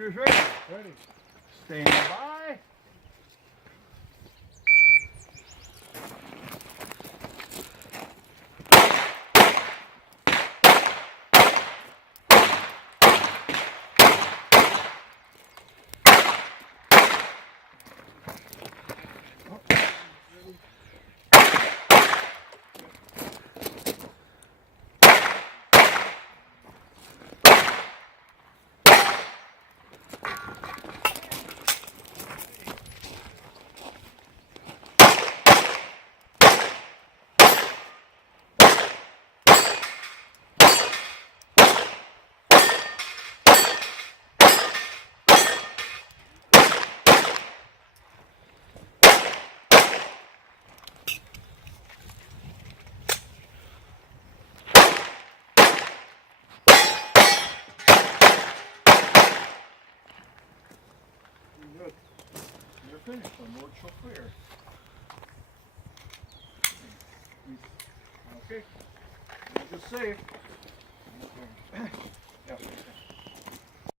passengers ready? Ready. Stand by. Good. You're finished. The road shall clear. Okay. You're just safe. Okay. Yeah.